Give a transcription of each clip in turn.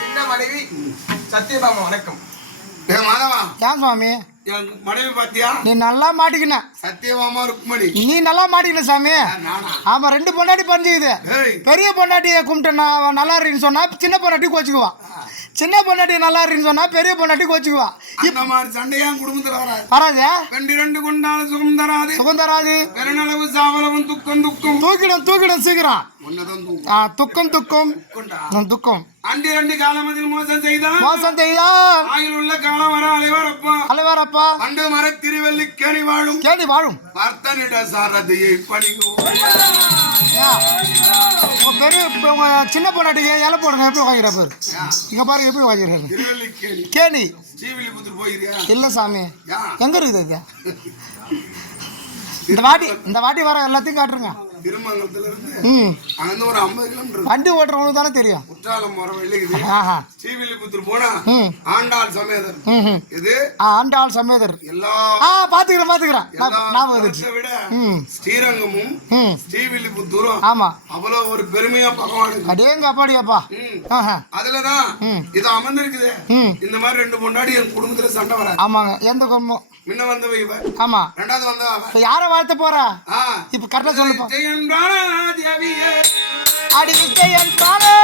சின்ன மனைவி சத்யபாமா வணக்கம். மாதவா? ஏன் சுவாமி? என் மனைவி பாத்தியா? நீ நல்லா மாட்டிக்கின. சத்தியமாமா ருக்மணி. நீ நல்லா மாட்டிக்கின சாமி. ஆமா ரெண்டு பொண்டாட்டி பறிஞ்சுக்குது. ஏய். பெரிய பொண்டாட்டியை கும்பிட்டேன்னா நல்லா இருக்குன்னு சொன்னா சின்ன பொண்டாட்டி கோச்சுக்குவா சின்ன பொண்டாட்டி நல்லா இருக்குன்னு சொன்னா பெரிய பொண்டாட்டி கோச்சுக்குவா இந்த மாதிரி சண்டையா குடும்பத்துல வராது. வராதே? ரெண்டு ரெண்டு கொண்டாலும் சுகம் தராது. சுகந்தராது பெருநளவு சாவலவும் துக்கம் துக்கம். தூக்கிடும் தூக்கிடும் சீக்கிரம். தூக்கம். துக்கம் துக்கம். கொண்டா ம், துக்கம் அண்டி ரெண்டு காலமதில் மோசம் செய்தான். மோசம் செய்யா ஆயில் உள்ள காலம் வர அலைவரப்பா. அலைவாரப்பா. அண்டு மர திருவல்லிக்கணி வாழும். கேள்வி வாழும். பர்த்தனிட சாரதியை பணிகும் பெரிய உங்க சின்ன பொண்டாட்டிக்கு இலை போடுங்க எப்படி வாங்கிற பேர். இங்க பாருங்க எப்படி திருவல்லிக்கணி கேணி. இல்ல சாமி. எங்க இருக்குது இந்த வாட்டி இந்த வாட்டி வர எல்லாத்தையும் காட்டுருங்க திருமங்கலத்துல இருந்து ம். அங்கிருந்து ஒரு ஐம்பது கிலோமீட்டர் வண்டி ஓட்டுறவங்களுக்கு தானே தெரியும். குற்றாலம் முறை வெள்ளிக்குது ஸ்ரீவில்லிபுத்தூர் போனா ஆண்டாள் சமேதர். இது ஆண்டாள் சமேதர். எல்லா பாத்துக்கிறேன் பாத்துக்கிறேன். விட ஸ்ரீரங்கமும் ஸ்ரீவில்லிபுத்தூரும் ஆமா. அவ்வளவு ஒரு பெருமையா பகவானுக்கு. அடேங்க அப்பாடியாப்பா. அதுலதான். இது அமர்ந்திருக்குது. இந்த மாதிரி ரெண்டு பொண்டாடி என் குடும்பத்துல சண்டை வராது. ஆமாங்க. எந்த குடும்பம்? முன்ன வந்தவ இவ. ஆமா. ரெண்டாவது வந்தவ யாரை வாழ்த்த போறா? இப்ப கரெக்டா சொல்லுப்பா. ஜெயன்றான தேவியே அடி விஜயன் பாலே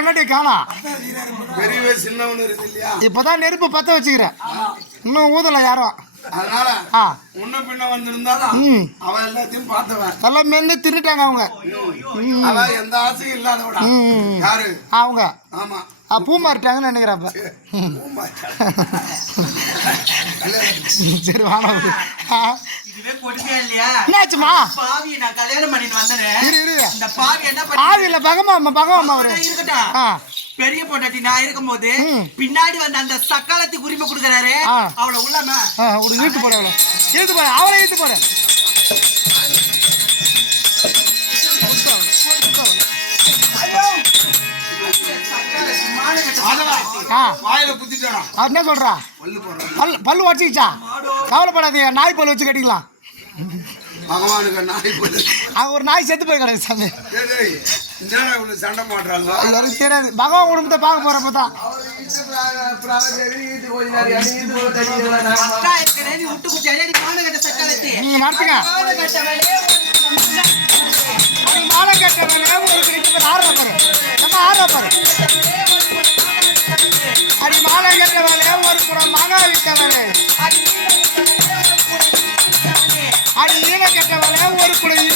பொண்டாட்டி காணா. பெரியவ சின்னவனு இருக்கு இல்லையா? இப்பதான் நெருப்பு பத்த வச்சுக்கிறேன். இன்னும் ஊதல யாரும் அதனால முன்ன பின்ன வந்திருந்தாலும் அவ எல்லாத்தையும் பார்த்தவன். எல்லாம் மென்னு தின்னுட்டாங்க அவங்க. அவ எந்த ஆசையும் இல்லாதவடா. ம், ம், ம். யாரு? அவங்க. ஆமா. பூ மாறிட்டாங்கன்னு நினைக்கிறப்ப சரி வாங்க என்னாச்சுமா? பாவி நான் கல்யாணம் பண்ணிட்டு வந்தேனே. இந்த பாவி என்ன பண்ணி ஆவி இல்ல பகமா பகவாமா அவரு. இருக்கட்டும். ஆ. பெரிய பொண்டாட்டி நான் இருக்கும்போது. பின்னாடி வந்து அந்த சக்காலத்துக்கு உரிமை கொடுக்கறாரு. அவளை உள்ளாம. இழுத்து போட அவளை. இழுத்து போட அவளை இழுத்து அவர் என்ன சொல்றா? பல்லு பல்லு வச்சுக்கிச்சா கவலைப்படாதீங்க நாய் பல் வச்சு கட்டிக்கலாம். பகவானுக்கு நாய் போட்டு அது ஒரு நாய் செத்து போய் கிடக்கு சாமி சண்டை எனக்கு தெரியாது பகவான் குடும்பத்தை பார்க்க போறப்ப தான் அக்கா இருக்கிறேன் நீ விட்டு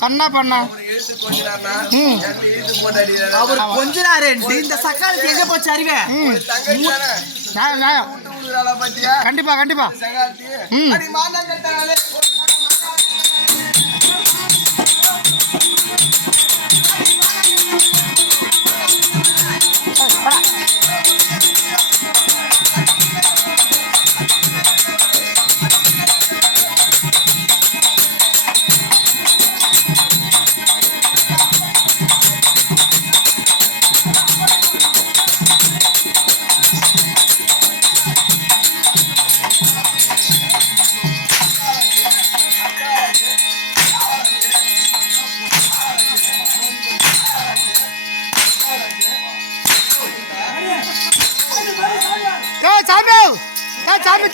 பண்ணா பண்ணா? அவர் கொஞ்சினாரு இந்த சக்காலத்து எங்க போச்சு அறிவே? நியாயம் நியாயம் கண்டிப்பா கண்டிப்பா. ம்.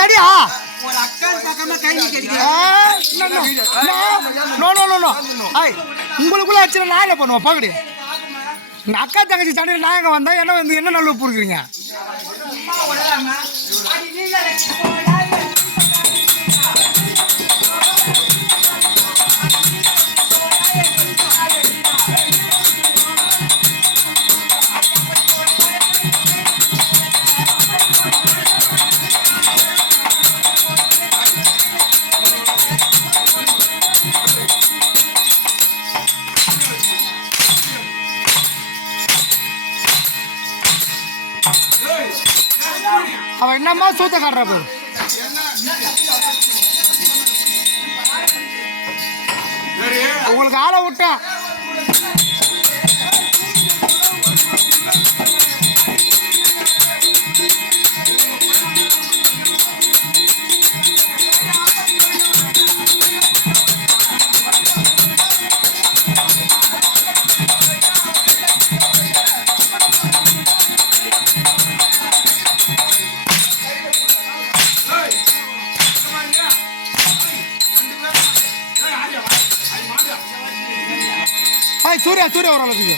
தடியா? ஒரு அக்கான் பக்கமா கை. No, no, no, no. ஐய், உங்களுக்குள்ள ஆச்சுன்னா நான் என்ன பண்ணுவேன் பகடி இந்த அக்கா தங்கச்சி சண்டையில் நான் எங்க வந்தா? என்ன வந்து என்ன நல்ல உப்பு அவன் என்னம்மா சூத்த காட்டுற உங்களுக்கு ஆளை விட்டான். ஐய் சூர்யா சூர்யா ஒரு அளவுக்கு